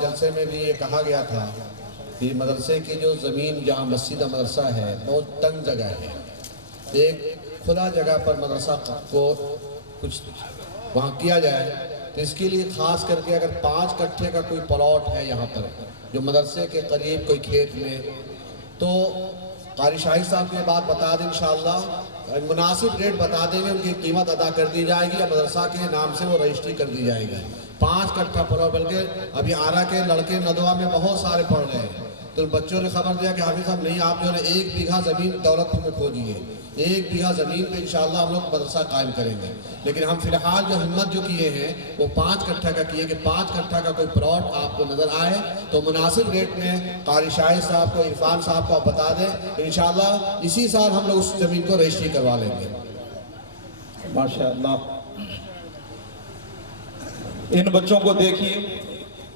جلسے میں بھی یہ کہا گیا تھا کہ مدرسے کی جو زمین جہاں مسجد مدرسہ ہے بہت تنگ جگہ ہے، ایک کھلا جگہ پر مدرسہ کو کچھ وہاں کیا جائے، تو اس کے لیے خاص کر کے اگر 5 کٹھے کا کوئی پلاٹ ہے یہاں پر جو مدرسے کے قریب کوئی کھیت میں، تو قاری شاہد صاحب کو یہ بات بتا دیں انشاءاللہ، مناسب ریٹ بتا دیں گے، ان کی قیمت ادا کر دی جائے گی، یا مدرسہ کے نام سے وہ رجسٹری کر دی جائے گی۔ 5 کٹھا پلاٹ، بلکہ ابھی آرا کے لڑکے ندوہ میں بہت سارے پڑھ رہے ہیں، تو بچوں نے خبر دیا کہ حافظ صاحب نہیں، آپ جو ہے 1 بیگھہ زمین دولت میں کھوجیے، 1 بیگھہ زمین پہ انشاءاللہ ہم لوگ مدرسہ قائم کریں گے۔ لیکن ہم فی الحال جو ہمت جو کیے ہیں وہ 5 کٹھا کا کیے کہ 5 کٹھا کا کوئی پلاٹ آپ کو نظر آئے تو مناسب ریٹ میں قاری شاہد صاحب کو، عرفان صاحب کو آپ بتا دیں، انشاءاللہ اسی سال ہم لوگ اس زمین کو رجسٹری کروا لیں گے۔ ماشاءاللہ، ان بچوں کو دیکھیے،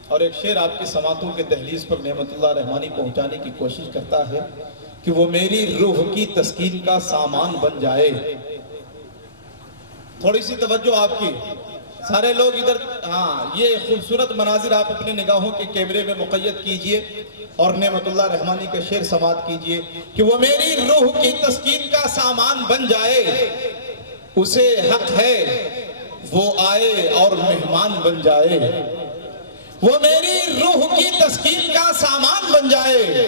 اور ایک شعر آپ کی سماعتوں کے دہلیز پر نعمت اللہ رحمانی پہنچانے کی کوشش کرتا ہے کہ وہ میری روح کی تسکین کا سامان بن جائے۔ تھوڑی سی توجہ آپ کی، سارے لوگ ادھر، ہاں، یہ خوبصورت مناظر آپ اپنے نگاہوں کے کیمرے میں مقید کیجئے اور نعمت اللہ رحمانی کا شعر سماعت کیجئے کہ وہ میری روح کی تسکین کا سامان بن جائے، اسے حق ہے وہ آئے اور مہمان بن جائے۔ وہ میری روح کی تسکین کا سامان بن جائے،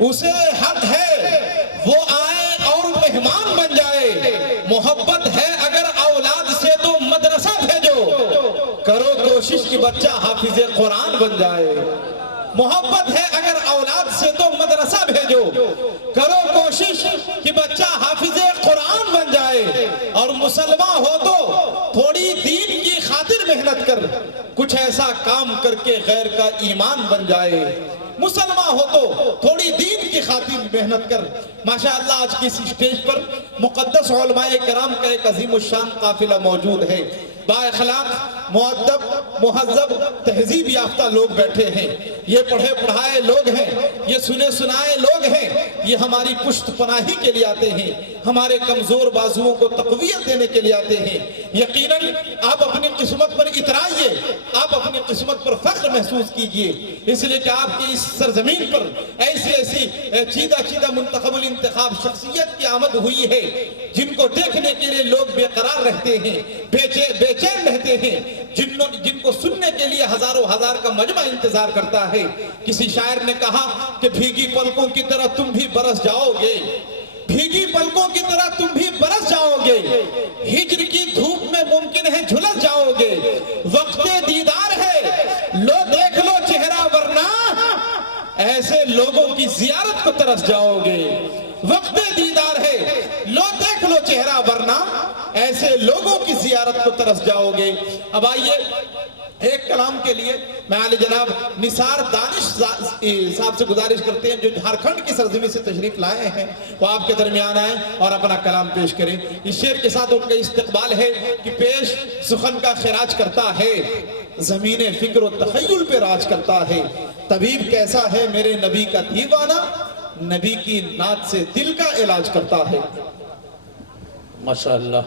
اسے حق ہے وہ آئے اور مہمان بن جائے۔ محبت ہے اگر اولاد سے تو مدرسہ بھیجو، کرو کوشش کہ بچہ حافظ قرآن بن جائے۔ محبت ہے اگر اولاد سے تو مدرسہ بھیجو، کرو کوشش کہ بچہ حافظ قرآن بن جائے۔ اور مسلمان ہو تو تھوڑی دین کی خاطر محنت کر، کچھ ایسا کام کر کے غیر کا ایمان بن جائے۔ مسلمان ہو تو تھوڑی دین کی خاطر محنت کر۔ ماشاءاللہ آج کی اس اسٹیج پر مقدس علماء کرام کا ایک عظیم الشان قافلہ موجود ہے، با اخلاق، مؤدب، مہذب، تہذیب یافتہ لوگ بیٹھے ہیں، یہ پڑھے پڑھائے لوگ ہیں، یہ سنے سنائے لوگ ہیں، یہ ہماری پشت پناہی کے لیے آتے ہیں، ہمارے کمزور بازوؤں کو تقویت دینے کے لیے آتے ہیں۔ یقیناً آپ اپنی قسمت پر اترائیے، آپ اپنی قسمت پر فخر محسوس کیجئے، اس لیے کہ آپ کی اس سرزمین پر ایسی چیدہ منتخب الانتخاب شخصیت کی آمد ہوئی ہے جن کو دیکھنے کے لیے لوگ بے قرار رہتے ہیں، بے چین رہتے ہیں، جن کو سننے کے لیے ہزاروں ہزار کا مجمع انتظار کرتا ہے۔ کسی شاعر نے کہا کہ بھیگی پلکوں کی طرح تم بھی برس جاؤ گے، بھیگی پلکوں کی طرح تم بھی برس جاؤ گے، ہجر کی دھوپ میں ممکن ہے جھلس جاؤ گے، وقت دیدار ہے لو دیکھ لو چہرہ ورنہ ایسے لوگوں کی زیارت کو ترس جاؤ گے۔ وقت دیدار ہے لو دیکھ لو چہرہ ورنہ ایسے لوگوں کی زیارت کو ترس جاؤ گے۔ اب آئیے ایک کلام کے لیے میں عالی جناب نثار دانش صاحب سے گزارش کرتے ہیں جو جھارکھنڈ کی سرزمین سے تشریف لائے ہیں، وہ آپ کے درمیان آئیں اور اپنا کلام پیش کریں۔ اس شعر کے ساتھ ان کا استقبال ہے کہ پیش سخن کا خراج کرتا ہے، زمین فکر و تخیل پہ راج کرتا ہے، طبیب کیسا ہے میرے نبی کا دیوانہ، نبی کی نعت سے دل کا علاج کرتا ہے۔ ماشاءاللہ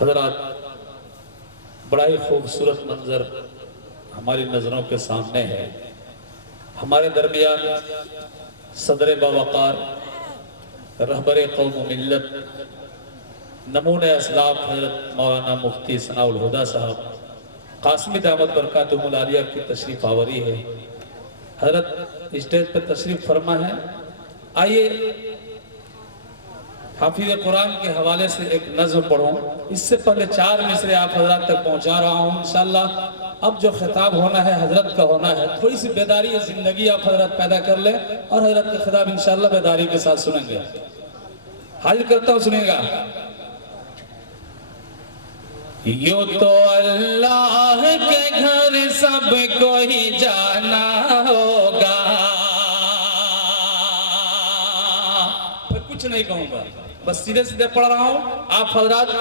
حضرات، بڑا ہی خوبصورت منظر ہماری نظروں کے سامنے ہے۔ ہمارے درمیان صدر باوقار، رہبر قوم و ملت، نمونہ اسلاف حضرت مولانا مفتی ثناء الہدیٰ صاحب قاسمی دعوت برکاتہم العالیہ کی تشریف آوری ہے۔ حضرت اسٹیج پر تشریف فرما ہے۔ آئیے حافظ قرآن کے حوالے سے ایک نظم پڑھوں، اس سے پہلے 4 مصرے آپ حضرات تک پہنچا رہا ہوں انشاءاللہ۔ اب جو خطاب ہونا ہے حضرت کا ہونا ہے، تھوڑی سی بیداری زندگی آپ حضرات پیدا کر لیں اور حضرت کا خطاب انشاءاللہ بیداری کے ساتھ سنیں گے۔ حاضر کرتا ہوں، سنیں گا۔ یوں تو اللہ کے گھر سب کو ہی جانا ہوگا، میں کچھ نہیں کہوں گا، بس سیدھے سیدھے پڑھ رہا ہوں، آپ حضرات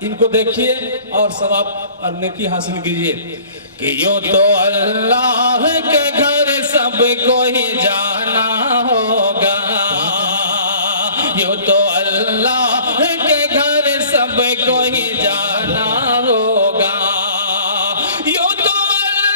ان کو دیکھیے اور ثواب اور نیکی حاصل کیجئے کہ یوں تو اللہ کے گھر سب کو ہی جانا ہوگا، یوں تو اللہ کے گھر سب کو ہی جانا ہوگا، یوں تو اللہ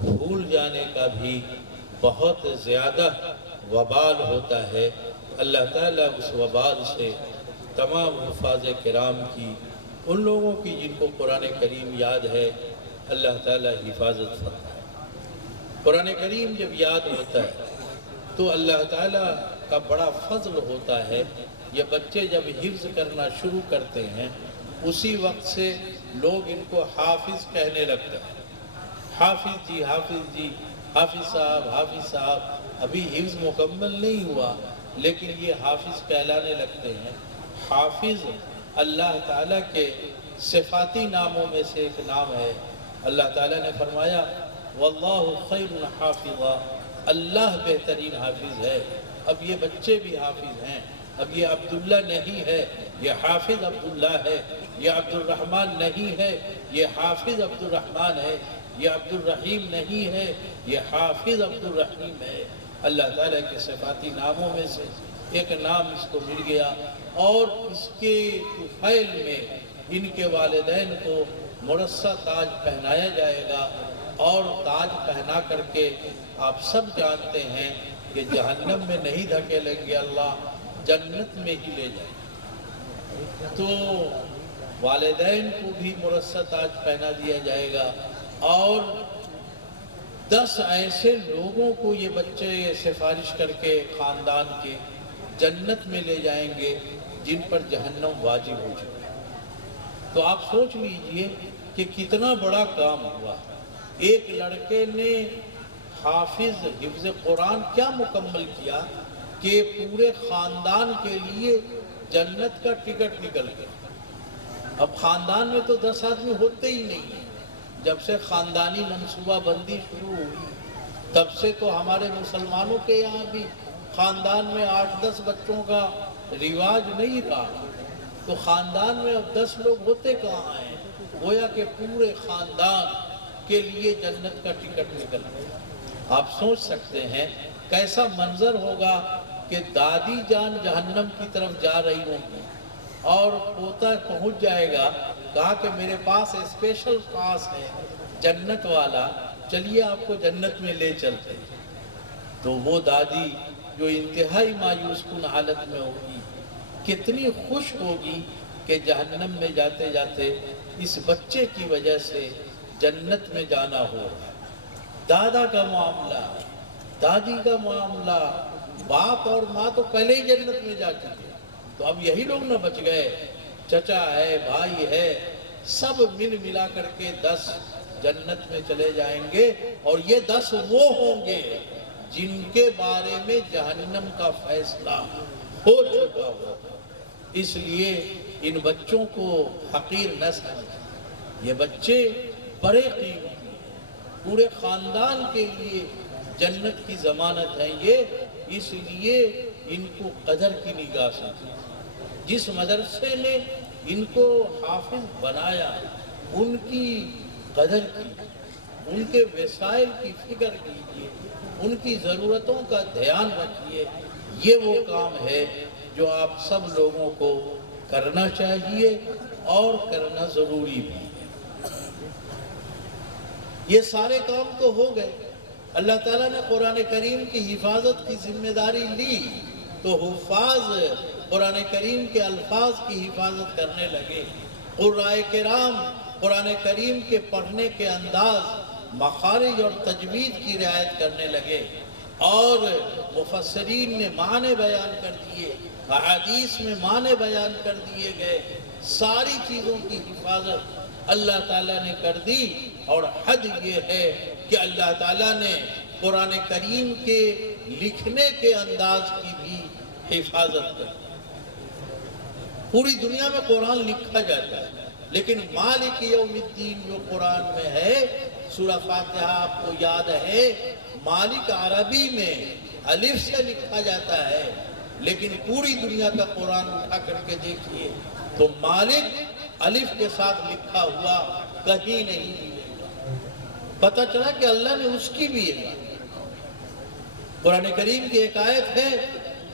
بھول جانے کا بھی بہت زیادہ وبال ہوتا ہے۔ اللہ تعالیٰ اس وبال سے تمام حفاظ کرام کی، ان لوگوں کی جن کو قرآن کریم یاد ہے، اللہ تعالیٰ حفاظت فرمائے۔ قرآن کریم جب یاد ہوتا ہے تو اللہ تعالیٰ کا بڑا فضل ہوتا ہے۔ یہ بچے جب حفظ کرنا شروع کرتے ہیں اسی وقت سے لوگ ان کو حافظ کہنے لگتے ہیں۔ حافظ جی، حافظ جی، حافظ صاحب، ابھی حفظ مکمل نہیں ہوا لیکن یہ حافظ کہلانے لگتے ہیں۔ حافظ اللہ تعالیٰ کے صفاتی ناموں میں سے ایک نام ہے۔ اللہ تعالیٰ نے فرمایا واللہ خیر حافظا، اللہ بہترین حافظ ہے۔ اب یہ بچے بھی حافظ ہیں۔ اب یہ عبداللہ نہیں ہے، یہ حافظ عبداللہ ہے۔ یہ عبد الرحمن نہیں ہے، یہ حافظ عبد الرحمن ہے۔ یہ عبد الرحیم نہیں ہے، یہ حافظ عبد الرحیم ہے۔ اللہ تعالیٰ کے صفاتی ناموں میں سے ایک نام اس کو مل گیا، اور اس کے طفیل میں ان کے والدین کو مرصع تاج پہنایا جائے گا، اور تاج پہنا کر کے آپ سب جانتے ہیں کہ جہنم میں نہیں دھکیلیں گے، اللہ جنت میں ہی لے جائیں گے۔ تو والدین کو بھی مرصع تاج پہنا دیا جائے گا، اور 10 ایسے لوگوں کو یہ بچے سفارش کر کے خاندان کے جنت میں لے جائیں گے جن پر جہنم واجب ہو چکا ہے۔ تو آپ سوچ لیجئے کہ کتنا بڑا کام ہوا۔ ایک لڑکے نے حافظ حفظ قرآن کیا مکمل کیا کہ پورے خاندان کے لیے جنت کا ٹکٹ نکل گیا۔ اب خاندان میں تو 10 آدمی ہوتے ہی نہیں ہیں۔ جب سے خاندانی منصوبہ بندی شروع ہوئی تب سے تو ہمارے مسلمانوں کے یہاں بھی خاندان میں 8-10 بچوں کا رواج نہیں رہا، تو خاندان میں اب 10 لوگ ہوتے کہاں ہیں؟ گویا کہ پورے خاندان کے لیے جنت کا ٹکٹ نکل گیا۔ آپ سوچ سکتے ہیں کیسا منظر ہوگا کہ دادی جان جہنم کی طرف جا رہی ہوں گی اور پوتا پہنچ جائے گا، کہا کہ میرے پاس اسپیشل پاس ہے جنت والا، چلیے آپ کو جنت میں لے چلتے ہیں۔ تو وہ دادی جو انتہائی مایوس کن حالت میں ہوگی، کتنی خوش ہوگی کہ جہنم میں جاتے جاتے اس بچے کی وجہ سے جنت میں جانا ہو۔ دادا کا معاملہ، دادی کا معاملہ، باپ اور ماں تو پہلے ہی جنت میں جا چکے، تو اب یہی لوگ نہ بچ گئے، چچا ہے، بھائی ہے، سب مل ملا کر کے 10 جنت میں چلے جائیں گے، اور یہ 10 وہ ہوں گے جن کے بارے میں جہنم کا فیصلہ ہو چکا ہو۔ اس لیے ان بچوں کو حقیر نہ سمجھیں، یہ بچے بڑے قیمتی ہیں، پورے خاندان کے لیے جنت کی ضمانت ہے یہ، اس لیے ان کو قدر کی نگاہ سے جس مدرسے نے ان کو حافظ بنایا ان کی قدر کی، ان کے وسائل کی فکر کیجیے، ان کی ضرورتوں کا دھیان رکھیے۔ یہ وہ کام ہے جو آپ سب لوگوں کو کرنا چاہیے اور کرنا ضروری بھی ہے۔ یہ سارے کام تو ہو گئے، اللہ تعالیٰ نے قرآن کریم کی حفاظت کی ذمہ داری لی، تو حفاظ قرآن کریم کے الفاظ کی حفاظت کرنے لگے۔ قرآن کرام قرآن کریم کے پڑھنے کے انداز، مخارج اور تجوید کی رعایت کرنے لگے، اور مفسرین نے معنی بیان کر دیے، احادیث میں معنی بیان کر دیے گئے۔ ساری چیزوں کی حفاظت اللہ تعالیٰ نے کر دی، اور حد یہ ہے کہ اللہ تعالیٰ نے قرآن کریم کے لکھنے کے انداز کی بھی حفاظت کر دی۔ پوری دنیا میں قرآن لکھا جاتا ہے، لیکن مالک یوم الدین جو قرآن میں ہے، سورہ فاتحہ آپ کو یاد ہے، مالک عربی میں الف سے لکھا جاتا ہے، لیکن پوری دنیا کا قرآن اٹھا کر کے دیکھیے تو مالک الف کے ساتھ لکھا ہوا کہیں نہیں ملے گا۔ پتہ چلا کہ اللہ نے اس کی بھی ہے۔ قرآن کریم کی ایک آیت ہے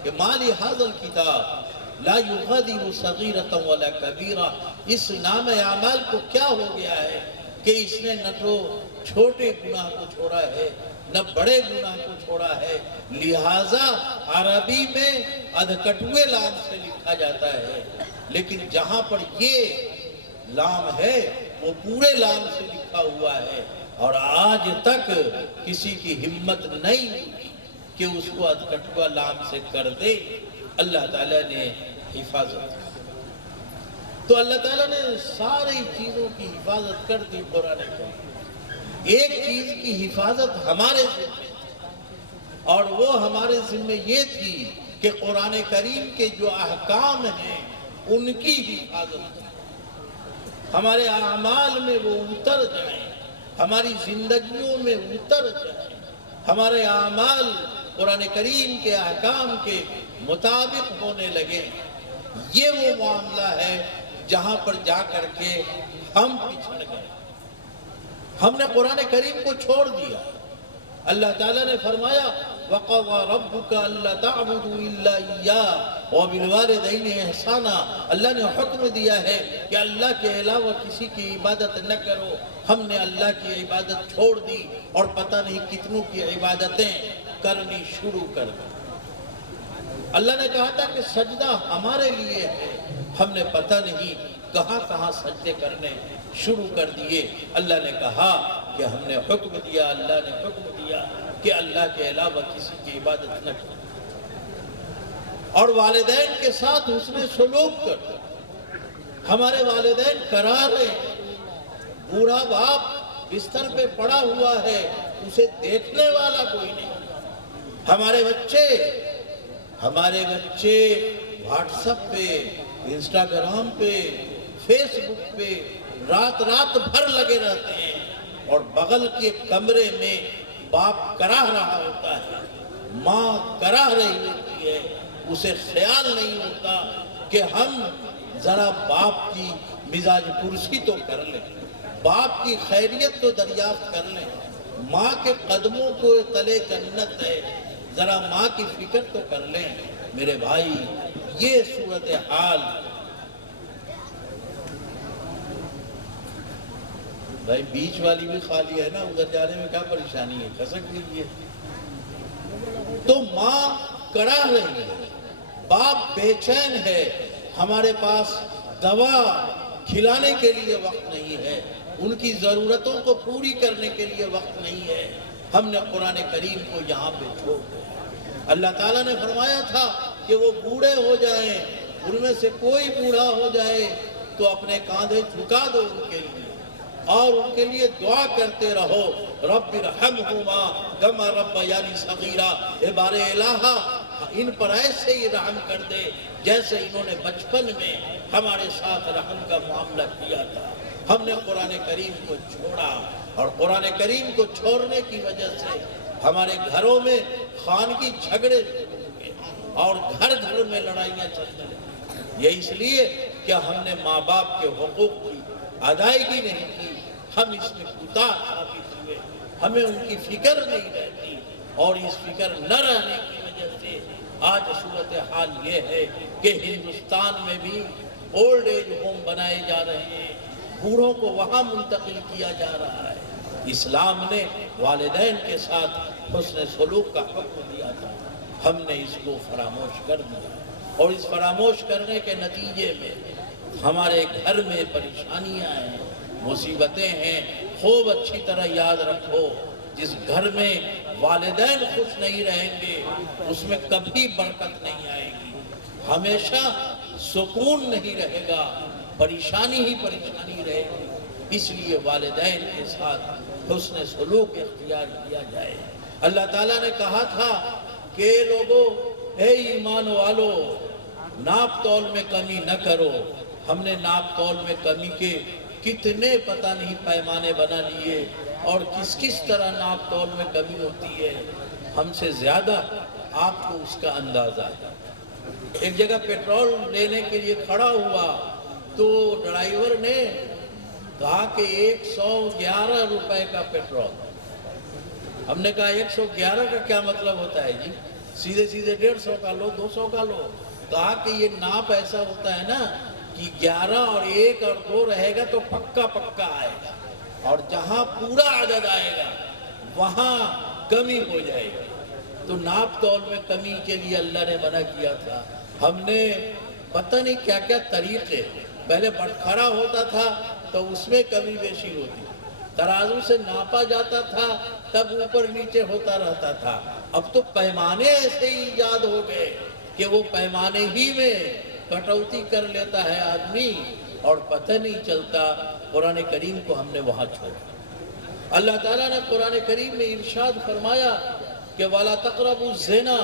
کہ مالی ھذا الکتاب لا یغادر صغیرۃ ولا کبیرہ، اس نام اعمال کو کیا ہو گیا ہے کہ کہ اس نے نہ تو چھوٹے گناہ کو چھوڑا ہے نہ بڑے گناہ کو چھوڑا ہے، لہٰذا عربی میں ادھکٹوے لام سے لکھا جاتا ہے، لیکن جہاں پر یہ لام ہے وہ پورے لام سے لکھا ہوا ہے، اور آج تک کسی کی ہمت نہیں ہوئی کہ اس کو ادھکٹوا لام سے کر دے۔ اللہ تعالیٰ نے حفاظت کی، تو اللہ تعالیٰ نے ساری چیزوں کی حفاظت کر دی قرآن کریم۔ ایک چیز کی حفاظت ہمارے ذمہ تھی، اور وہ ہمارے ذمہ یہ تھی کہ قرآن کریم کے جو احکام ہیں ان کی حفاظت کی، ہمارے اعمال میں وہ اتر جائیں، ہماری زندگیوں میں اتر جائیں، ہمارے اعمال قرآن کریم کے احکام کے مطابق ہونے لگے۔ یہ وہ معاملہ ہے جہاں پر جا کر کے ہم پچھڑ گئے، ہم نے قرآن کریم کو چھوڑ دیا۔ اللہ تعالیٰ نے فرمایا وَقَضَى رَبُّكَ أَلَّا تَعْبُدُوا إِلَّا إِيَّاهُ وَبِالْوَالِدَيْنِ إِحْسَانًا۔ اللہ نے حکم دیا ہے کہ اللہ کے علاوہ کسی کی عبادت نہ کرو۔ ہم نے اللہ کی عبادت چھوڑ دی اور پتہ نہیں کتنوں کی عبادتیں کرنی شروع کر دی۔ اللہ نے کہا تھا کہ سجدہ ہمارے لیے ہے، ہم نے پتہ نہیں کہاں کہاں سجدے کرنے شروع کر دیے۔ اللہ نے کہا کہ ہم نے حکم دیا، اللہ نے حکم دیا کہ اللہ کے علاوہ کسی کی عبادت نہ کرو، اور والدین کے ساتھ حسن سلوک کرو۔ ہمارے والدین قرار ہیں، بوڑھا باپ بستر پہ پڑا ہوا ہے، اسے دیکھنے والا کوئی نہیں۔ ہمارے بچے واٹس ایپ پہ، انسٹاگرام پہ، فیس بک پہ رات بھر لگے رہتے ہیں، اور بغل کے کمرے میں باپ کراہ رہا ہوتا ہے، ماں کراہ رہی ہوتی ہے، اسے خیال نہیں ہوتا کہ ہم ذرا باپ کی مزاج پرسی تو کر لیں، باپ کی خیریت تو دریافت کر لیں، ماں کے قدموں کو تلے جنت ہے، ذرا ماں کی فکر تو کر لیں۔ میرے بھائی، یہ صورتحال بھائی بیچ والی بھی خالی ہے نا، ادھر جانے میں کیا پریشانی ہے، کھسک لیجیے۔ تو ماں کڑا رہی ہے، باپ بے چین ہے، ہمارے پاس دوا کھلانے کے لیے وقت نہیں ہے، ان کی ضرورتوں کو پوری کرنے کے لیے وقت نہیں ہے۔ ہم نے قرآن کریم کو یہاں پہ چھوڑ دیا۔ اللہ تعالیٰ نے فرمایا تھا کہ وہ بوڑھے ہو جائیں، ان میں سے کوئی بوڑھا ہو جائے تو اپنے کاندھے جھکا دو ان کے لیے، اور ان کے لیے دعا کرتے رہو، رب ارحمہما کما ربیانی صغیرا، اے بار الہ ان پر ایسے ہی رحم کر دے جیسے انہوں نے بچپن میں ہمارے ساتھ رحم کا معاملہ کیا تھا۔ ہم نے قرآن کریم کو چھوڑا، اور قرآن کریم کو چھوڑنے کی وجہ سے ہمارے گھروں میں خانگی جھگڑے ہوئے، اور گھر گھر میں لڑائیاں چلنے لگیں۔ یہ اس لیے کہ ہم نے ماں باپ کے حقوق کی ادائیگی نہیں کی، ہم اس میں کوتاہ ثابت ہوئے، ہمیں ان کی فکر نہیں رہتی، اور اس فکر نہ رہنے کی وجہ سے آج صورتحال یہ ہے کہ ہندوستان میں بھی اولڈ ایج ہوم بنائے جا رہے ہیں، بوڑھوں کو وہاں منتقل کیا جا رہا ہے۔ اسلام نے والدین کے ساتھ حسن سلوک کا حکم دیا تھا، ہم نے اس کو فراموش کر دیا، اور اس فراموش کرنے کے نتیجے میں ہمارے گھر میں پریشانیاں ہیں، مصیبتیں ہیں۔ خوب اچھی طرح یاد رکھو، جس گھر میں والدین خوش نہیں رہیں گے اس میں کبھی برکت نہیں آئے گی، ہمیشہ سکون نہیں رہے گا، پریشانی ہی پریشانی رہے گی۔ اس لیے والدین کے ساتھ حسن سلوک اختیار کیا جائے۔ اللہ تعالیٰ نے کہا تھا کہ لوگو، اے ایمان والو، ناپ تول میں کمی نہ کرو۔ ہم نے ناپ تول میں کمی کے کتنے پتہ نہیں پیمانے بنا لیے، اور کس طرح ناپ تول میں کمی ہوتی ہے، ہم سے زیادہ آپ کو اس کا اندازہ ہے۔ ایک جگہ پیٹرول لینے کے لیے کھڑا ہوا تو ڈرائیور نے کہا کہ 111 روپے کا پیٹرول۔ ہم نے کہا 111 کا کیا مطلب ہوتا ہے جی؟ سیدھے 150 کا لو، 200 کا لو۔ کہا کہ یہ ناپ ایسا ہوتا ہے نا کہ 11 اور 1 اور 2 رہے گا تو پکا آئے گا، اور جہاں پورا عدد آئے گا وہاں کمی ہو جائے گی. تو ناپ تول میں کمی کے لیے اللہ نے منع کیا تھا. ہم نے پتہ نہیں کیا کیا طریقے، پہلے بٹخرا ہوتا تھا تو اس میں کمی بیشی ہوتی، ترازو سے ناپا جاتا تھا تب اوپر نیچے ہوتا رہتا تھا. اب تو پیمانے ایسے ہی ایجاد ہو گئے کہ وہ پیمانے ہی میں کٹوتی کر لیتا ہے آدمی اور پتہ نہیں چلتا. قرآن کریم کو ہم نے وہاں چھوڑا. اللہ تعالیٰ نے قرآن کریم میں ارشاد فرمایا کہ وَلَا تَقْرَبُوا الزِّنَا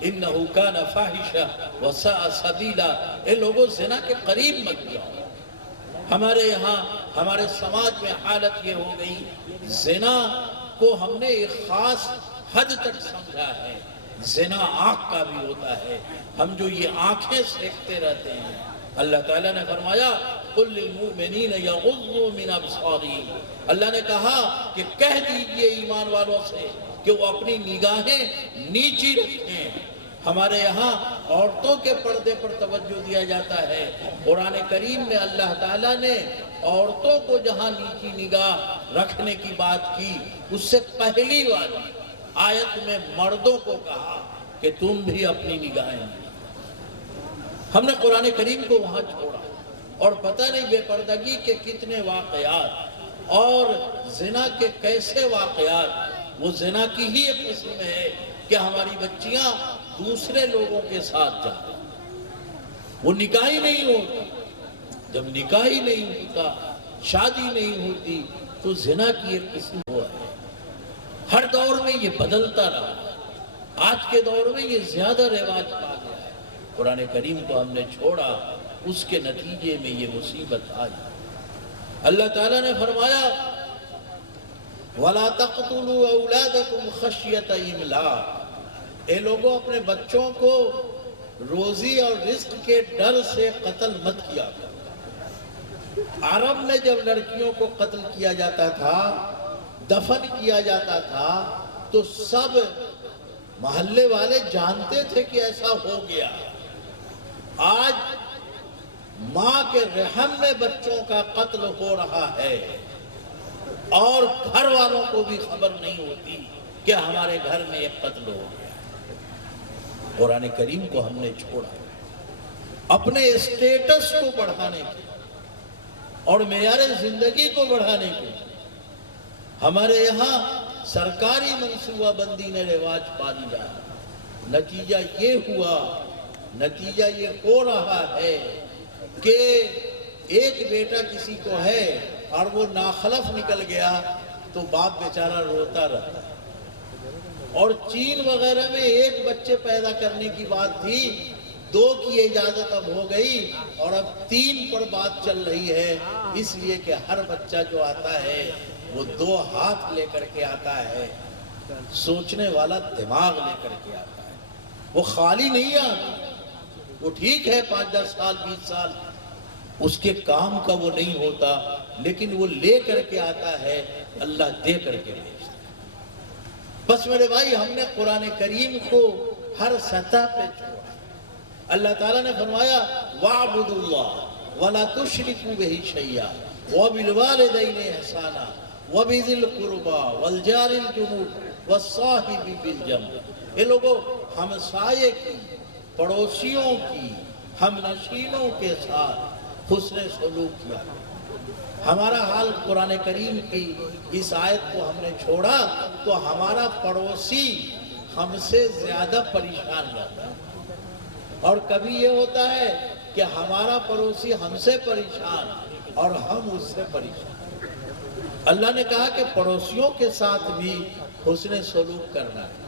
إِنَّهُ كَانَ فَاحِشَةً وَسَاءَ سَبِيلًا. اے لوگوں زنا کے قریب مت جاؤ. ہمارے یہاں ہمارے سماج میں حالت یہ ہو گئی، زنا کو ہم نے ایک خاص حد تک سمجھا ہے. زنا آنکھ کا بھی ہوتا ہے، ہم جو یہ آنکھیں سیکھتے رہتے ہیں. اللہ تعالیٰ نے فرمایا قُلْ لِلْمُؤْمِنِينَ يَغُضُّوا مِنْ أَبْصَارِهِمْ. اللہ نے کہا کہ کہہ دیجئے ایمان والوں سے کہ وہ اپنی نگاہیں نیچی رکھیں. ہمارے یہاں عورتوں کے پردے پر توجہ دیا جاتا ہے. قرآن کریم میں اللہ تعالیٰ نے عورتوں کو جہاں نیچی نگاہ رکھنے کی بات کی، اس سے پہلی والی آیت میں مردوں کو کہا کہ تم بھی اپنی نگاہیں. ہم نے قرآن کریم کو وہاں چھوڑا اور پتہ نہیں بے پردگی کے کتنے واقعات اور زنا کے کیسے واقعات. وہ زنا کی ہی ایک قسم ہے کہ ہماری بچیاں دوسرے لوگوں کے ساتھ جاتی، وہ نکاح ہی نہیں ہوتا. جب نکاح ہی نہیں ہوتا، شادی نہیں ہوتی تو زنا کی ایک قسم ہوا ہے. ہر دور میں یہ بدلتا رہا. آج کے دور میں یہ زیادہ رواج پا گیا ہے. قرآن کریم کو ہم نے چھوڑا، اس کے نتیجے میں یہ مصیبت آئی. اللہ تعالیٰ نے فرمایا وَلَا تَقْتُلُوا أَوْلَادَكُمْ خَشْيَةَ إِمْلَاقٍ. اے لوگوں اپنے بچوں کو روزی اور رزق کے ڈر سے قتل مت کیا کرو. عرب میں جب لڑکیوں کو قتل کیا جاتا تھا، دفن کیا جاتا تھا، تو سب محلے والے جانتے تھے کہ ایسا ہو گیا. آج ماں کے رحم میں بچوں کا قتل ہو رہا ہے اور گھر والوں کو بھی خبر نہیں ہوتی کہ ہمارے گھر میں ایک قتل ہو گیا. قرآن کریم کو ہم نے چھوڑا اپنے اسٹیٹس کو بڑھانے کے اور معیار زندگی کو بڑھانے کے. ہمارے یہاں سرکاری منصوبہ بندی نے رواج پا لیا. نتیجہ یہ ہو رہا ہے کہ ایک بیٹا کسی کو ہے اور وہ ناخلف نکل گیا تو باپ بیچارہ روتا رہتا ہے. اور چین وغیرہ میں ایک بچے پیدا کرنے کی بات تھی، 2 کی اجازت اب ہو گئی اور اب 3 پر بات چل رہی ہے. اس لیے کہ ہر بچہ جو آتا ہے وہ 2 ہاتھ لے کر کے آتا ہے، سوچنے والا دماغ لے کر کے آتا ہے. وہ خالی نہیں آتا. وہ ٹھیک ہے 5-10 سال 20 سال اس کے کام کا وہ نہیں ہوتا، لیکن وہ لے کر کے آتا ہے، اللہ دے کر کے بھیجتا ہے. بس میرے بھائی ہم نے قرآن کریم کو ہر سطح پہ چھوڑا. اللہ تعالیٰ نے فرمایا وَاعْبُدُوا اللَّهَ وَلَا تُشْرِكُوا بِهِ شَيْئًا وَبِالْوَالِدَيْنِ إِحْسَانًا وَبِذِي الْقُرْبَى وَالْجَارِ الْجُنُوبِ وَالصَّاحِبِ بِالْجَنبِ. اے لوگوں ہمسائے کی، پڑوسیوں کی، ہم نشینوں کے ساتھ حسن سلوک کیا. ہمارا حال قرآن کریم کی اس آیت کو ہم نے چھوڑا تو ہمارا پڑوسی ہم سے زیادہ پریشان رہتا ہے. اور کبھی یہ ہوتا ہے کہ ہمارا پڑوسی ہم سے پریشان اور ہم اس سے پریشان. اللہ نے کہا کہ پڑوسیوں کے ساتھ بھی حسن سلوک کرنا ہے.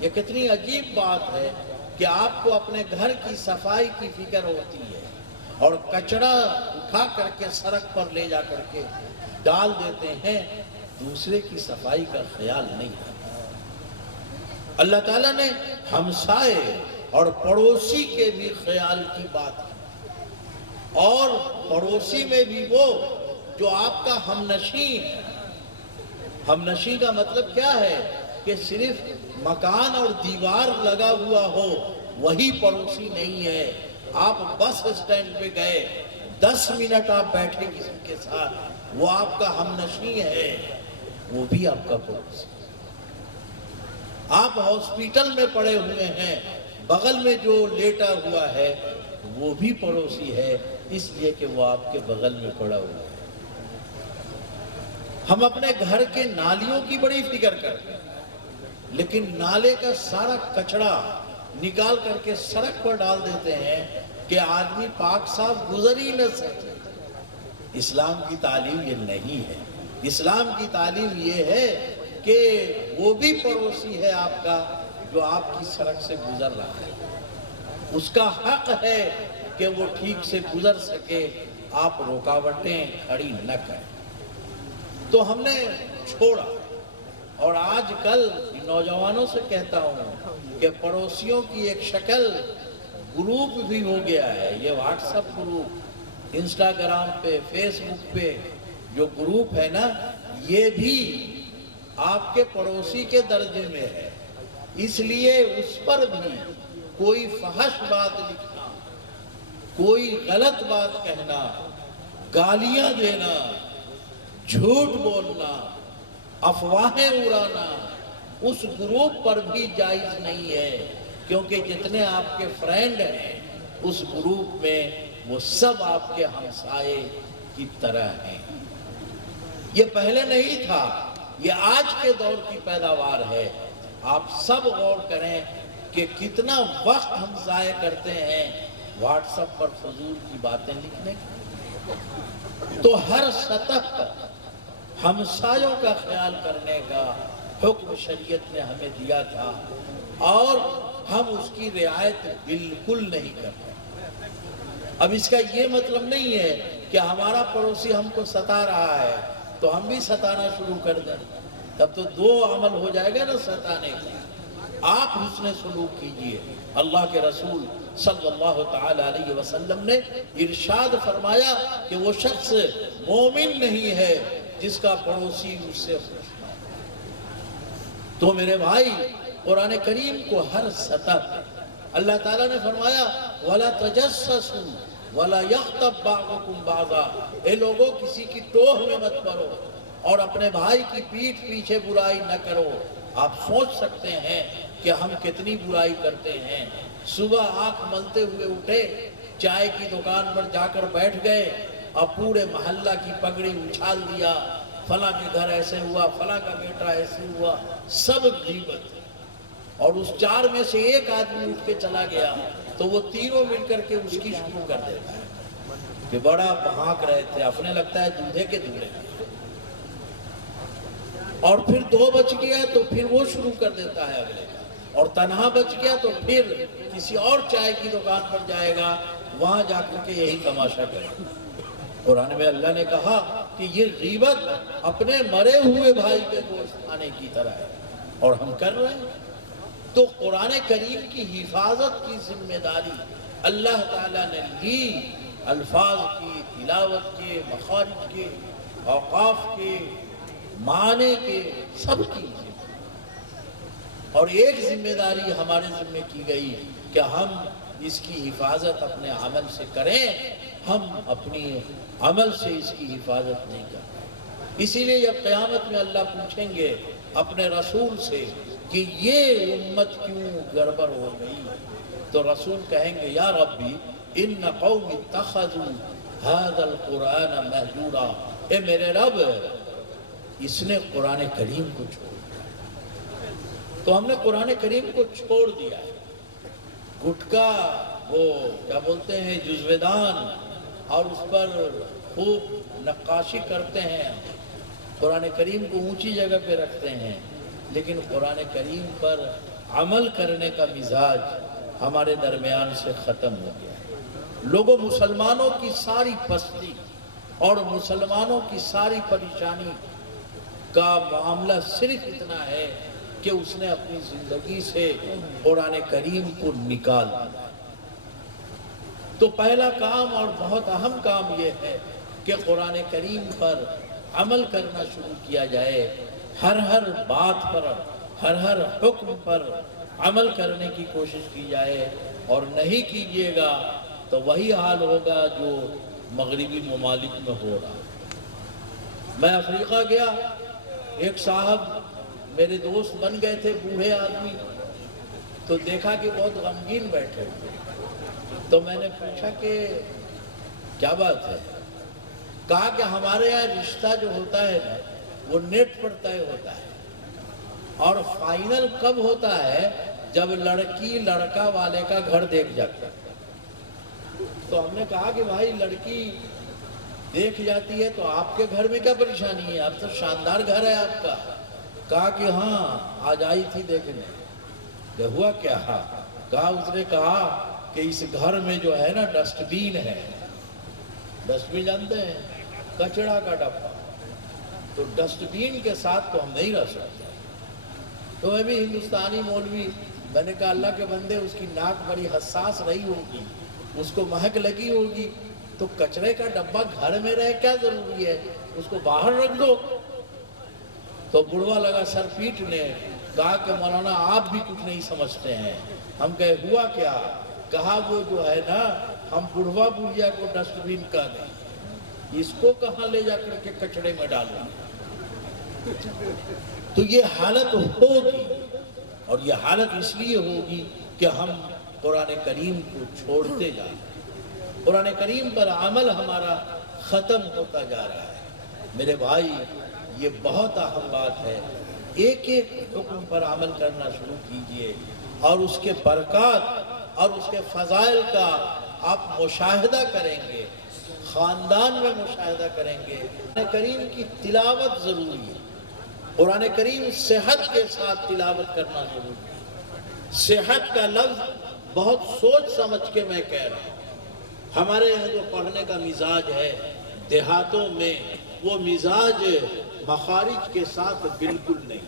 یہ کتنی عجیب بات ہے کہ آپ کو اپنے گھر کی صفائی کی فکر ہوتی ہے اور کچڑا اٹھا کر کے سڑک پر لے جا کر کے ڈال دیتے ہیں، دوسرے کی صفائی کا خیال نہیں ہے. اللہ تعالیٰ نے ہمسائے اور پڑوسی کے بھی خیال کی بات کی، اور پڑوسی میں بھی وہ جو آپ کا ہمنشین ہے. ہمنشین کا مطلب کیا ہے کہ صرف مکان اور دیوار لگا ہوا ہو وہی پڑوسی نہیں ہے. آپ بس اسٹینڈ پہ گئے، 10 منٹ آپ بیٹھے کسی کے ساتھ، وہ آپ کا ہمنشیں ہے، وہ بھی آپ کا پڑوسی۔ آپ ہاسپٹل میں پڑے ہوئے ہیں، بغل میں جو لیٹا ہوا ہے وہ بھی پڑوسی ہے، اس لیے کہ وہ آپ کے بغل میں پڑا ہوا ہے۔ ہم اپنے گھر کے نالیوں کی بڑی فکر کرتے ہیں، لیکن نالے کا سارا کچڑا نکال کر کے سڑک پر ڈال دیتے ہیں کہ آدمی پاک صاف گزر ہی نہ سکے۔ اسلام کی تعلیم یہ نہیں ہے۔ اسلام کی تعلیم یہ ہے کہ وہ بھی پڑوسی ہے آپ کا جو آپ کی سڑک سے گزر رہا ہے، اس کا حق ہے کہ وہ ٹھیک سے گزر سکے، آپ رکاوٹیں کھڑی نہ کریں۔ تو ہم نے چھوڑا، اور آج کل نوجوانوں سے کہتا ہوں کہ پڑوسیوں کی ایک شکل گروپ بھی ہو گیا ہے۔ یہ واٹس ایپ گروپ، انسٹاگرام پہ، فیس بک پہ جو گروپ ہے نا، یہ بھی آپ کے پڑوسی کے درجے میں ہے۔ اس لیے اس پر بھی کوئی فحش بات لکھنا، کوئی غلط بات کہنا، گالیاں دینا، جھوٹ بولنا، افواہیں اڑانا اس گروپ پر بھی جائز نہیں ہے، کیونکہ جتنے آپ کے فرینڈ ہیں اس گروپ میں وہ سب آپ کے ہمسائے کی طرح ہیں۔ یہ پہلے نہیں تھا، یہ آج کے دور کی پیداوار ہے۔ آپ سب غور کریں کہ کتنا وقت ہم ضائع کرتے ہیں واٹس ایپ پر فضول کی باتیں لکھنے۔ تو ہر سطح پر ہمسایوں کا خیال کرنے کا حکم شریعت نے ہمیں دیا تھا، اور ہم اس کی رعایت بالکل نہیں کرتے۔ اب اس کا یہ مطلب نہیں ہے کہ ہمارا پڑوسی ہم کو ستا رہا ہے تو ہم بھی ستانا شروع کر دیں، تب تو دو عمل ہو جائے گا نا ستانے کا۔ آپ حسن سلوک کیجئے۔ اللہ کے رسول صلی اللہ تعالی علیہ وسلم نے ارشاد فرمایا کہ وہ شخص مومن نہیں ہے جس کا پڑوسی اس سے خوش نہ ہو۔ تو میرے بھائی، قرآن کریم کو ہر سطح اللہ تعالیٰ نے فرمایا وَلَا تَجَسَّسُوا وَلَا يَغْتَبْ بَعْضُكُمْ بَعْضًا، اے لوگوں کسی کی ٹوہ میں مت پڑو اور اپنے بھائی کی پیٹھ پیچھے برائی نہ کرو۔ آپ سوچ سکتے ہیں کہ ہم کتنی برائی کرتے ہیں۔ صبح آنکھ ملتے ہوئے اٹھے، چائے کی دکان پر جا کر بیٹھ گئے اور پورے محلہ کی پگڑی اچھال دیا، فلاں کے گھر ایسے ہوا، فلاں کا بیٹا ایسے ہوا، سب غیبت۔ اور اس چار میں سے ایک آدمی اٹھ کے چلا گیا تو وہ تینوں مل کر کے اس کی شروع کر دیتا ہے کہ بڑا بھانک رہے تھے، اپنے لگتا ہے دودھے کے دودھے۔ اور پھر دو بچ گیا تو پھر وہ شروع کر دیتا ہے اگلے کا، اور تنہا بچ گیا تو پھر کسی اور چائے کی دکان پر جائے گا، وہاں جا کر کے یہی تماشا کرے گا۔ قرآن میں اللہ نے کہا کہ یہ غیبت اپنے مرے ہوئے بھائی کے گوشت کھانے کی طرح ہے، اور ہم کر رہے ہیں۔ تو قرآن کریم کی حفاظت کی ذمہ داری اللہ تعالیٰ نے لی، الفاظ کی، تلاوت کے، مخارج کے، اوقاف کے، معنی کے، سب کی۔ اور ایک ذمہ داری ہمارے ذمہ کی گئی کہ ہم اس کی حفاظت اپنے عمل سے کریں، ہم اپنی عمل سے اس کی حفاظت نہیں کرتے۔ اسی لیے جب قیامت میں اللہ پوچھیں گے اپنے رسول سے کہ یہ امت کیوں گڑبڑ ہو گئی، تو رسول کہیں گے یا ربی ان قوم اتخذوا هذا القرآن مہجورا، اے میرے رب اس نے قرآن کریم کو چھوڑ دیا۔ تو ہم نے قرآن کریم کو چھوڑ دیا ہے۔ گٹکا، وہ کیا بولتے ہیں، جزویدان، اور اس پر خوب نقاشی کرتے ہیں، قرآن کریم کو اونچی جگہ پہ رکھتے ہیں، لیکن قرآن کریم پر عمل کرنے کا مزاج ہمارے درمیان سے ختم ہو گیا ہے۔ لوگوں، مسلمانوں کی ساری پستی اور مسلمانوں کی ساری پریشانی کا معاملہ صرف اتنا ہے کہ اس نے اپنی زندگی سے قرآن کریم کو نکال دیا۔ تو پہلا کام اور بہت اہم کام یہ ہے کہ قرآن کریم پر عمل کرنا شروع کیا جائے، ہر بات پر، ہر حکم پر عمل کرنے کی کوشش کی جائے، اور نہیں کیجیے گا تو وہی حال ہوگا جو مغربی ممالک میں ہو رہا ہے۔ میں افریقہ گیا، ایک صاحب میرے دوست بن گئے تھے، بوڑھے آدمی، تو دیکھا کہ بہت غمگین بیٹھے ہوئے، تو میں نے پوچھا کہ کیا بات ہے؟ کہا کہ ہمارے یہاں رشتہ جو ہوتا ہے نا وہ نیٹ پر طے ہوتا ہے، اور فائنل کب ہوتا ہے؟ جب لڑکی لڑکا والے کا گھر دیکھ جاتا ہے۔ تو ہم نے کہا کہ بھائی لڑکی دیکھ جاتی ہے تو آپ کے گھر میں کیا پریشانی ہے؟ اب تو شاندار گھر ہے آپ کا۔ کہا کہ ہاں آج آئی تھی دیکھنے۔ کہ ہوا کیا؟ کہا اس نے کہا کہ اس گھر میں جو ہے نا ڈسٹ بین ہے، ڈسٹ بین جانتے ہیں، کچڑا کا ڈبہ، تو ڈسٹ بین کے ساتھ تو ہم نہیں رہ سکتے۔ تو میں بھی ہندوستانی مولوی، میں نے کہا اللہ کے بندے اس کی ناک بڑی حساس رہی ہوگی، اس کو مہک لگی ہوگی، تو کچرے کا ڈبہ گھر میں رہے کیا ضروری ہے؟ اس کو باہر رکھ دو۔ تو بڑھوا لگا سر پیٹنے، کہا کہ مولانا آپ بھی کچھ نہیں سمجھتے ہیں۔ ہم کہے ہوا کیا؟ کہا وہ جو ہے نا ہم بڑھوا بڑھیا کو ڈسٹ بین کا دیں، اس کو کہاں لے جا کر کے کچڑے میں ڈالیں؟ تو یہ حالت ہوگی، اور یہ حالت اس لیے ہوگی کہ ہم قرآن کریم کو چھوڑتے جائیں، قرآن کریم پر عمل ہمارا ختم ہوتا جا رہا ہے۔ میرے بھائی یہ بہت اہم بات ہے، ایک ایک حکم پر عمل کرنا شروع کیجئے، اور اس کے برکات اور اس کے فضائل کا آپ مشاہدہ کریں گے، خاندان میں مشاہدہ کریں گے۔ قرآن کریم کی تلاوت ضروری ہے، قرآن کریم صحت کے ساتھ تلاوت کرنا ضروری ہے۔ صحت کا لفظ بہت سوچ سمجھ کے میں کہہ رہا ہوں۔ ہمارے یہاں جو پڑھنے کا مزاج ہے دیہاتوں میں، وہ مزاج مخارج کے ساتھ بالکل نہیں۔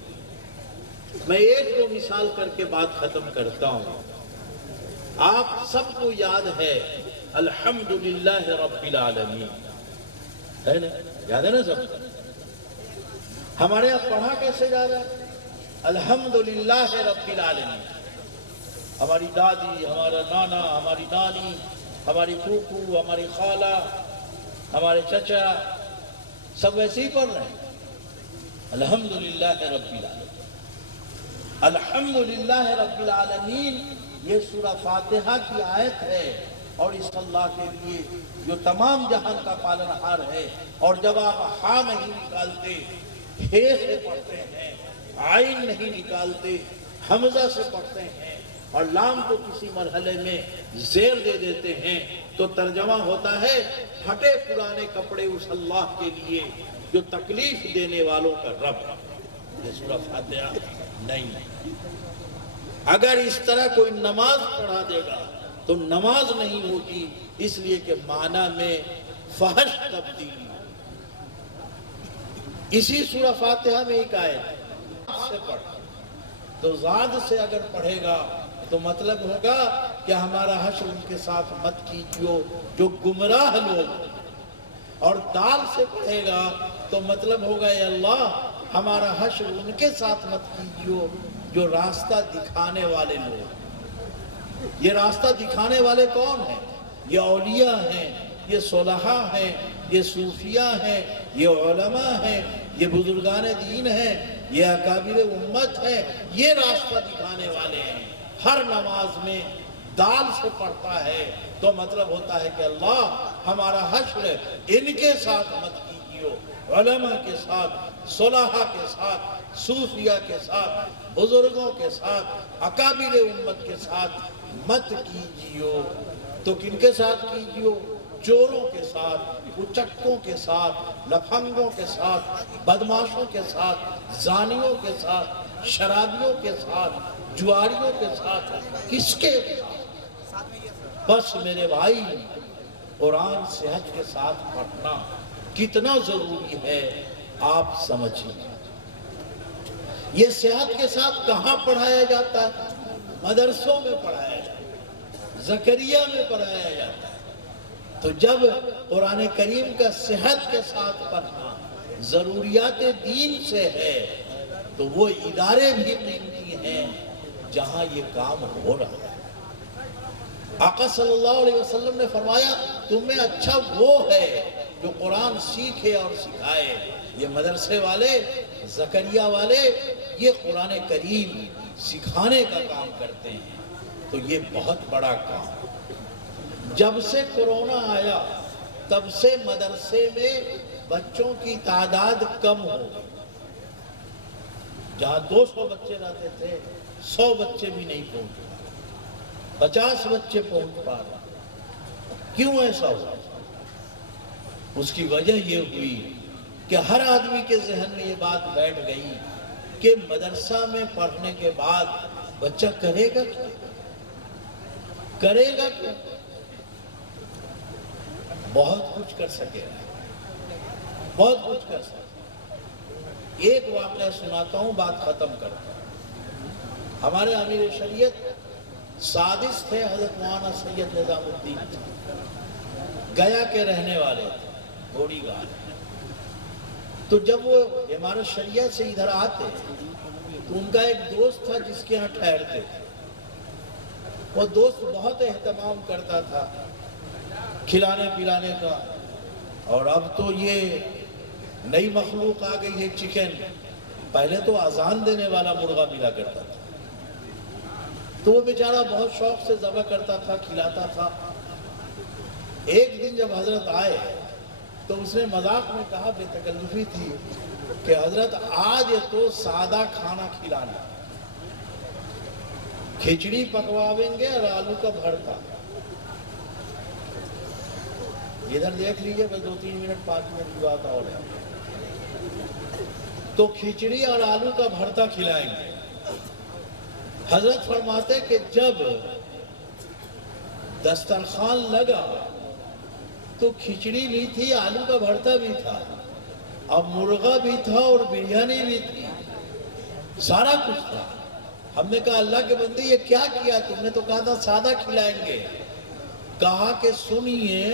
میں ایک دو مثال کر کے بات ختم کرتا ہوں۔ آپ سب کو یاد ہے الحمدللہ رب العالمین، ہے نا؟ یاد ہے نا سب؟ ہمارے یہاں پڑھا کیسے جا رہا ہے؟ الحمدللہ رب العالمین۔ ہماری دادی، ہمارا نانا، ہماری نانی، ہماری پھوپھو، ہماری خالہ، ہمارے چچا، سب ویسے ہی پڑھ رہے ہیں الحمدللہ رب العالمین۔ الحمدللہ رب العالمین یہ سورہ فاتحہ کی آیت ہے، اور اس اللہ کے لیے جو تمام جہان کا پالنہار ہے۔ اور جب آپ ہاں نہیں نکالتے، ہے سے پڑھتے ہیں، عین نہیں نکالتے، حمزہ سے پڑھتے ہیں، اور لام کو کسی مرحلے میں زیر دے دیتے ہیں، تو ترجمہ ہوتا ہے پھٹے پرانے کپڑے اس اللہ کے لیے جو تکلیف دینے والوں کا رب ہے۔ یہ سورہ فاتحہ نہیں۔ اگر اس طرح کوئی نماز پڑھا دے گا تو نماز نہیں ہوگی، اس لیے کہ معنی میں فحش تبدیلی۔ اسی سورہ فاتحہ میں ایک آیت سے پڑھ، تو زاد سے اگر پڑھے گا تو مطلب ہوگا کہ ہمارا حشر ان کے ساتھ مت کیجیو جو گمراہ لوگ، اور دال سے پڑھے گا تو مطلب ہوگا اے اللہ ہمارا حشر ان کے ساتھ مت کیجیو جو راستہ دکھانے والے لوگ۔ یہ راستہ دکھانے والے کون ہیں؟ یہ اولیاء ہیں، یہ صلحاء ہیں، یہ صوفیاء ہیں، یہ علماء ہیں، یہ بزرگان دین ہیں، یہ اکابر امت ہیں، یہ راستہ دکھانے والے ہیں۔ ہر نماز میں دال سے پڑھتا ہے تو مطلب ہوتا ہے کہ اللہ ہمارا حشر ان کے ساتھ مت کیجیو، علماء کے ساتھ، صلحاء کے ساتھ، صوفیاء کے ساتھ، بزرگوں کے ساتھ، اکابر امت کے ساتھ مت کیجیو۔ تو کن کے ساتھ کیجیو؟ چوروں کے ساتھ، اچکوں کے ساتھ، لفنگوں کے ساتھ، بدماشوں کے ساتھ، زانیوں کے ساتھ، شرابیوں کے ساتھ، جواریوں کے ساتھ، کس کے ساتھ؟ بس میرے بھائی قرآن صحت کے ساتھ پڑھنا کتنا ضروری ہے آپ سمجھیں۔ یہ صحت کے ساتھ کہاں پڑھایا جاتا ہے؟ مدرسوں میں پڑھایا جاتا ہے، زکریہ میں پڑھایا جاتا ہے۔ تو جب قرآن کریم کا صحت کے ساتھ پڑھنا ضروریات دین سے ہے تو وہ ادارے بھی قیمتی ہیں جہاں یہ کام ہو رہا ہے۔ آقا صلی اللہ علیہ وسلم نے فرمایا تم میں اچھا وہ ہے جو قرآن سیکھے اور سکھائے، یہ مدرسے والے، زکریا والے، یہ قرآن کریم سکھانے کا کام کرتے ہیں۔ تو یہ بہت بڑا کام۔ جب سے کورونا آیا تب سے مدرسے میں بچوں کی تعداد کم ہو گئی۔ جہاں 200 بچے رہتے تھے 100 بچے بھی نہیں پہنچ پا رہے، 50 بچے پہنچ پا رہے۔ کیوں ایسا ہوا؟ اس کی وجہ یہ ہوئی کہ ہر آدمی کے ذہن میں یہ بات بیٹھ گئی کہ مدرسہ میں پڑھنے کے بعد بچہ کرے گا کیا؟ کرے گا کیا؟ بہت کچھ کر سکے گا، بہت کچھ کر سکے۔ ایک واقعہ سناتا ہوں، بات ختم کرتا ہوں۔ ہمارے امیر شریعت سادس تھے، حضرت مولانا سید نظام الدین تھے، گیا کے رہنے والے تھے، گوڑی گاہ۔ تو جب وہ امارت شریعت سے ادھر آتے تو ان کا ایک دوست تھا جس کے ہاں ٹھہرتے تھے۔ وہ دوست بہت اہتمام کرتا تھا کھلانے پلانے کا، اور اب تو یہ نئی مخلوق آ گئی ہے چکن، پہلے تو اذان دینے والا مرغا ملا کرتا تھا۔ تو وہ بیچارہ بہت شوق سے ذبح کرتا تھا، کھلاتا تھا۔ ایک دن جب حضرت آئے تو اس نے مذاق میں کہا، بے تکلفی تھی، کہ حضرت آج تو سادہ کھانا کھلانا، کھچڑی پکواویں گے اور آلو کا بھرتا۔ ادھر دیکھ لیجئے، بس 2-3 منٹ 5 منٹ کی بات اور ہے۔ تو کھچڑی اور آلو کا بھرتا کھلائیں گے۔ حضرت فرماتے کہ جب دسترخوان لگا تو کھچڑی بھی تھی، آلو کا بھرتا بھی تھا، اب مرغا بھی تھا اور بریانی بھی تھی، سارا کچھ تھا۔ ہم نے کہا اللہ کے بندے یہ کیا کیا؟ تم نے تو کہا تھا سادہ کھلائیں گے۔ کہا کہ سنیے،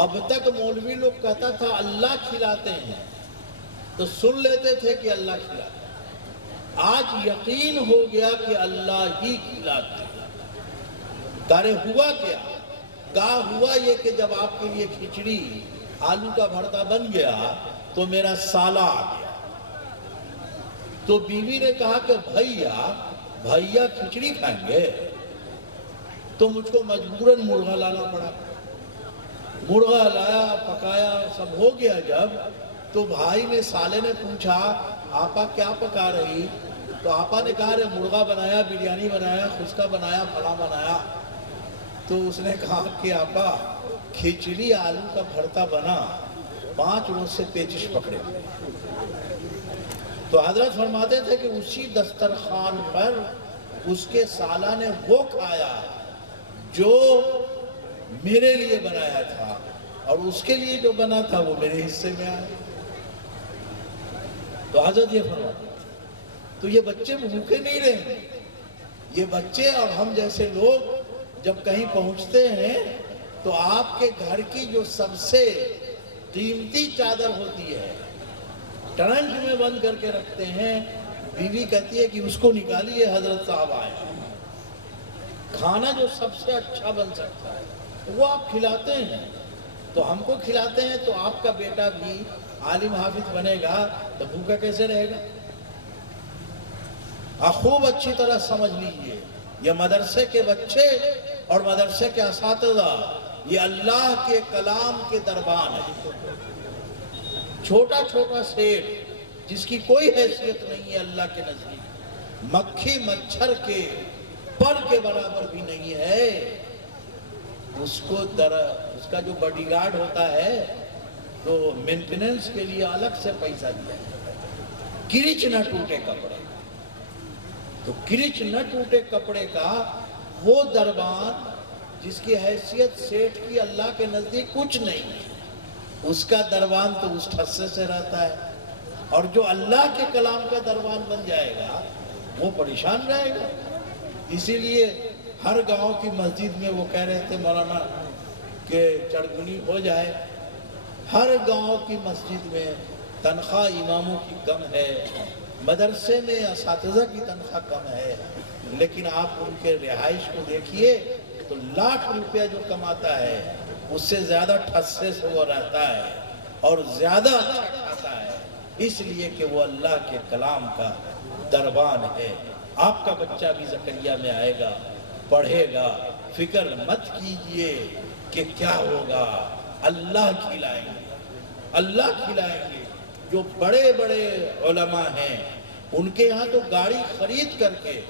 اب تک مولوی لوگ کہتا تھا اللہ کھلاتے ہیں تو سن لیتے تھے کہ اللہ کھلاتے ہیں، آج یقین ہو گیا کہ اللہ ہی کھلاتے ہیں۔ تارے ہوا کیا؟ کہا ہوا یہ کہ جب آپ کے لیے کھچڑی آلو کا بھرتا بن گیا تو میرا سالہ آ گیا۔ تو بیوی نے کہا کہ بھیا کھچڑی کھائیں گے؟ تو مجھ کو مجبوراً مرغا لانا پڑا۔ مرغا لایا، پکایا، سب ہو گیا۔ جب تو بھائی نے، سالے نے پوچھا آپا کیا پکا رہی؟ تو آپا نے کہا مرغا بنایا، بریانی بنایا، خشکا بنایا، پھلا بنایا۔ تو اس نے کہا کہ آپا کھچڑی آلو کا بھرتا بنا، 5 روز سے پیچش پکڑے۔ تو حضرت فرماتے تھے کہ اسی دسترخوان پر اس کے سالہ نے وہ کھایا جو میرے لیے بنایا تھا، اور اس کے لیے جو بنا تھا وہ میرے حصے میں آیا۔ تو حضرت یہ فرماتے تو یہ بچے بھوکے نہیں رہے۔ یہ بچے اور ہم جیسے لوگ جب کہیں پہنچتے ہیں تو آپ کے گھر کی جو سب سے قیمتی چادر ہوتی ہے ٹرنک میں بند کر کے رکھتے ہیں، بیوی کہتی ہے کہ اس کو نکالیے، حضرت صاحب آئے۔ کھانا جو سب سے اچھا بن سکتا ہے وہ آپ کھلاتے ہیں، تو ہم کو کھلاتے ہیں، تو آپ کا بیٹا بھی عالم حافظ بنے گا تو بھوکا کیسے رہے گا؟ خوب اچھی طرح سمجھ لیجئے، یہ مدرسے کے بچے اور مدرسے کے اساتذہ یہ اللہ کے کلام کے دربان ہے۔ چھوٹا چھوٹا سیٹ جس کی کوئی حیثیت نہیں ہے اللہ کے نزدیک، مکھی مچھر کے پر کے برابر بھی نہیں ہے، اس کا جو باڈی گارڈ ہوتا ہے تو مینٹیننس کے لیے الگ سے پیسہ دیا ہے۔ کرچ نہ ٹوٹے کپڑے، تو کرچ نہ ٹوٹے کپڑے کا وہ دربان جس کی حیثیت سیٹھ کی اللہ کے نزدیک کچھ نہیں ہے، اس کا دربان تو اس ٹھسے سے رہتا ہے، اور جو اللہ کے کلام کا دربان بن جائے گا وہ پریشان رہے گا۔ اسی لیے ہر گاؤں کی مسجد میں وہ کہہ رہے تھے مولانا کہ چڑگنی ہو جائے۔ ہر گاؤں کی مسجد میں تنخواہ اماموں کی کم ہے، مدرسے میں اساتذہ کی تنخواہ کم ہے، لیکن آپ ان کے رہائش کو دیکھیے تو 1,00,000 روپیہ جو کماتا ہے اس سے زیادہ ٹھسے سے وہ رہتا ہے۔ اور زیادہ اچھا کھاتا ہے، اس لیے کہ وہ اللہ کے کلام کا دربان ہے۔ آپ کا بچہ بھی زکریا میں آئے گا، پڑھے گا، فکر مت کیجئے کہ کیا ہوگا، اللہ کھلائیں گے، اللہ کھلائیں گے۔ جو بڑے بڑے علماء ہیں ان کے ہاں تو گاڑی خرید کر کے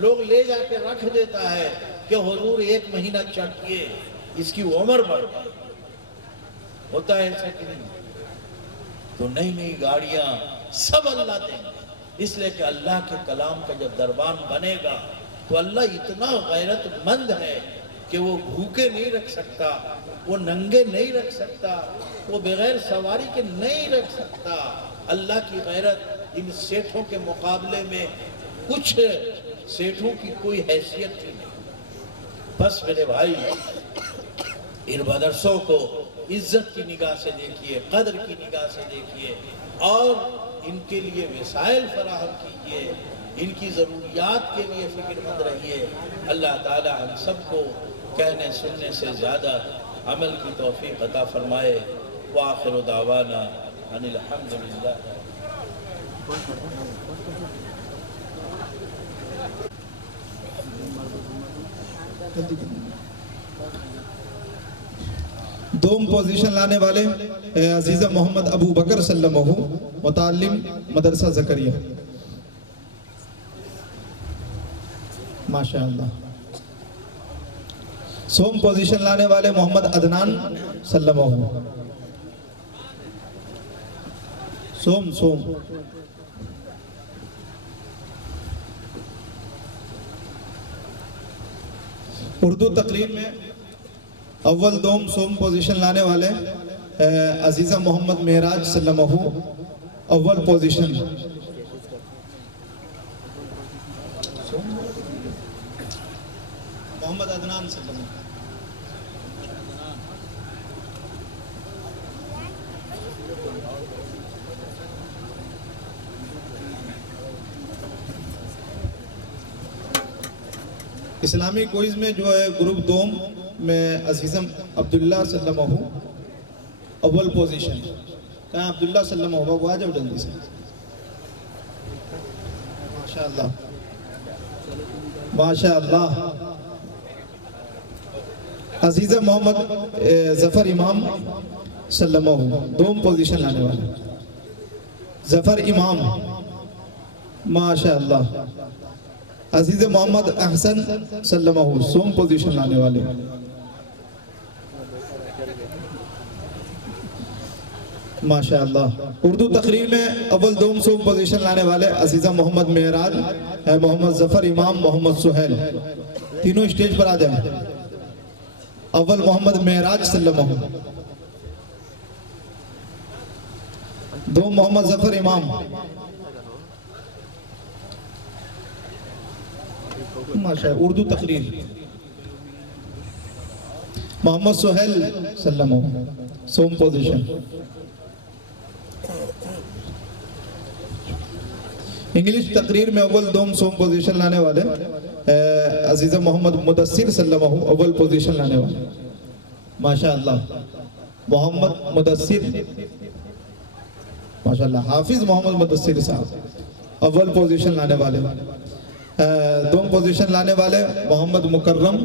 لوگ لے جا کے رکھ دیتا ہے کہ حضور 1 مہینہ چڑھیے، اس کی عمر بڑھ گئی۔ ہوتا ہے ایسا کہ نہیں؟ تو نئی نئی گاڑیاں سب اللہ دیں گے، اس لیے کہ اللہ کے کلام کا جب دربان بنے گا تو اللہ اتنا غیرت مند ہے کہ وہ بھوکے نہیں رکھ سکتا، وہ ننگے نہیں رکھ سکتا، وہ بغیر سواری کے نہیں رکھ سکتا۔ اللہ کی غیرت ان سیٹھوں کے مقابلے میں کچھ سیٹھوں کی کوئی حیثیت ہی نہیں۔ بس میرے بھائی، ان مدرسوں کو عزت کی نگاہ سے دیکھیے، قدر کی نگاہ سے دیکھیے، اور ان کے لیے وسائل فراہم کیجیے، ان کی ضروریات کے لیے فکر مند رہیے۔ اللہ تعالی ہم سب کو کہنے سننے سے زیادہ عمل کی توفیق عطا فرمائے۔ وآخر دعوانا ان الحمدللہ۔ دوم پوزیشن لانے والے عزیزہ محمد ابو بکر سلمہ، متعلم مدرسہ زکریا، ماشاءاللہ۔ سوم پوزیشن لانے والے محمد عدنان سلمہ، سوم۔ اردو تقریر میں اول دوم سوم پوزیشن لانے والے عزیزہ محمد معراج سلمہ، اول پوزیشن۔ محمد عدنان سلمہ، اسلامی کوئز میں جو ہے گروپ دوم میں عزیزم عبداللہ سلمہ، اول پوزیشن۔ کہاں عبداللہ سلمہ ہوگا؟ وہ آ جاؤ جلدی سے، ماشاءاللہ ماشاءاللہ۔ عزیزہ محمد ظفر امام سلمہ، دوم پوزیشن لانے والے، ظفر امام، ماشاءاللہ۔ عزیز محمد احسن سلمہ، سوم پوزیشن لانے والے، ماشاءاللہ۔ اردو تقریر میں اول دوم سوم پوزیشن لانے والے عزیزہ محمد معراج، محمد ظفر امام، محمد سہیل، تینوں اسٹیج پر آ جائیں۔ اول محمد معراج سلمہ، دوم محمد ظفر امام، ماشاءاللہ۔ اردو تقریر محمد سہیل سلمہ، سوم پوزیشن۔ انگلش تقریر میں اول دوم سوم پوزیشن لانے والے عزیزہ محمد مدثر سلمہ، اول پوزیشن لانے والے، ماشاءاللہ۔ محمد مدثر، ماشاءاللہ۔ حافظ محمد مدثر صاحب، اول پوزیشن لانے والے۔ دوم پوزیشن لانے والے محمد مکرم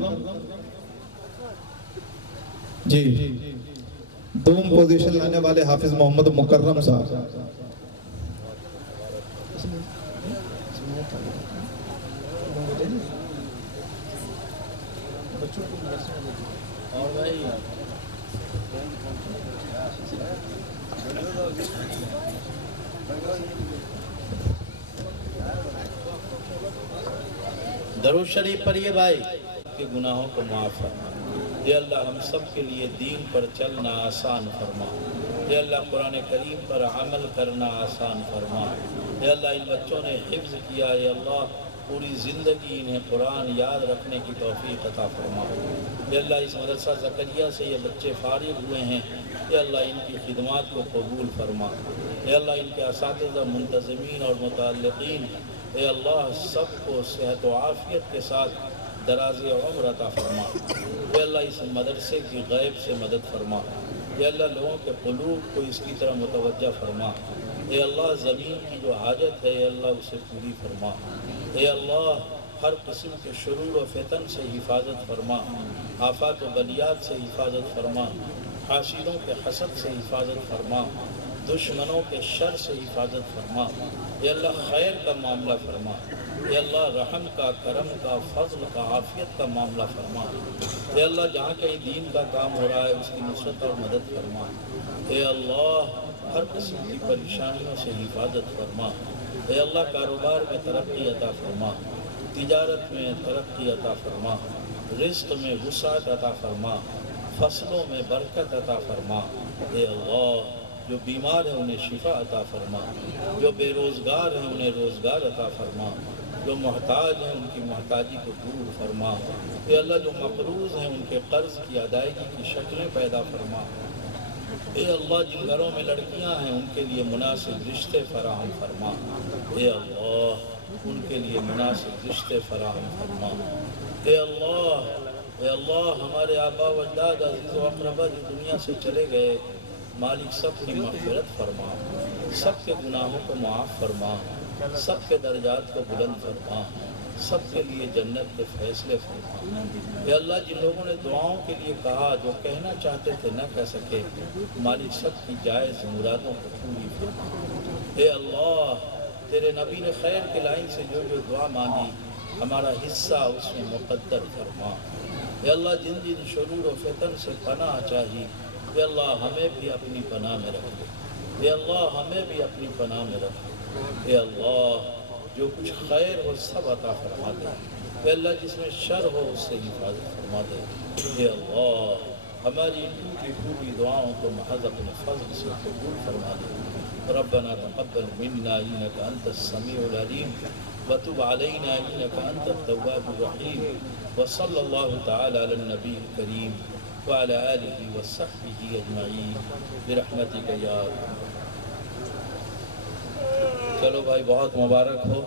جی، دوم پوزیشن لانے والے حافظ محمد مکرم صاحب۔ درود شریف پڑھیے بھائی کہ گناہوں کو معاف فرما۔ اے اللہ ہم سب کے لیے دین پر چلنا آسان فرما۔ اے اللہ قرآن کریم پر عمل کرنا آسان فرما۔ اے اللہ ان بچوں نے حفظ کیا، اے اللہ پوری زندگی انہیں قرآن یاد رکھنے کی توفیق عطا فرما۔ اے اللہ اس مدرسہ زکریا سے یہ بچے فارغ ہوئے ہیں، اے اللہ ان کی خدمات کو قبول فرما۔ اے اللہ ان کے اساتذہ، منتظمین اور متعلقین، اے اللہ سب کو صحت و عافیت کے ساتھ دراز عمر عطا فرما۔ اے اللہ اس مدرسے کی غیب سے مدد فرما۔ اے اللہ لوگوں کے قلوب کو اس کی طرح متوجہ فرما، اے اللہ زمین کی جو حاجت ہے اے اللہ اسے پوری فرما، اے اللہ ہر قسم کے شرور و فتن سے حفاظت فرما، آفات و بلیات سے حفاظت فرما، حاسدوں کے حسد سے حفاظت فرما، دشمنوں کے شر سے حفاظت فرما، اے اللہ خیر کا معاملہ فرما، اے اللہ رحم کا، کرم کا، فضل کا، عافیت کا معاملہ فرما، اے اللہ جہاں کہیں دین کا کام ہو رہا ہے اس کی نصرت اور مدد فرما، اے اللہ ہر قسم کی پریشانیوں سے حفاظت فرما، اے اللہ کاروبار میں ترقی عطا فرما، تجارت میں ترقی عطا فرما، رزق میں وسعت عطا فرما، فصلوں میں برکت عطا فرما، اے اللہ جو بیمار ہیں انہیں شفا عطا فرما، جو بے روزگار ہیں انہیں روزگار عطا فرما، جو محتاج ہیں ان کی محتاجی کو دور فرما، اے اللہ جو مقروض ہیں ان کے قرض کی ادائیگی کی شکلیں پیدا فرما، اے اللہ جن گھروں میں لڑکیاں ہیں ان کے لیے مناسب رشتے فراہم فرما، اے اللہ ان کے لیے مناسب رشتے فراہم فرما، اے اللہ ہمارے آبا و اجداد عزیز و اقربا جو دنیا سے چلے گئے مالک سب کی مغفرت فرما، سب کے گناہوں کو معاف فرما، سب کے درجات کو بلند فرما، سب کے لیے جنت کے فیصلے فرما، اے اللہ جن لوگوں نے دعاؤں کے لیے کہا جو کہنا چاہتے تھے نہ کہہ سکے مالک سب کی جائز مرادوں کو پوری فرما، اے اللہ تیرے نبی نے خیر کے لائن سے جو جو دعا مانگی ہمارا حصہ اس میں مقدر فرما، اے اللہ جن جن شرور و فتن سے پناہ چاہیے اے اللہ ہمیں بھی اپنی پناہ میں رکھو، اے اللہ ہمیں بھی اپنی پناہ میں رکھو، اے اللہ جو کچھ خیر ہو سب عطا فرما دے، اے اللہ جس میں شر ہو اس سے حفاظت فرما دے، اے اللہ ہماری ٹوٹی پھوٹی دعاؤں کو محض اپنے فضل سے قبول فرما دے، ربنا تقبل منا انك انت السميع العليم وتب علينا انك انت التواب الرحيم وصلى الله تعالى على النبي الكريم وعلى آله وصحبه اجمعین برحمتک یا ارحم۔ چلو بھائی بہت مبارک ہو۔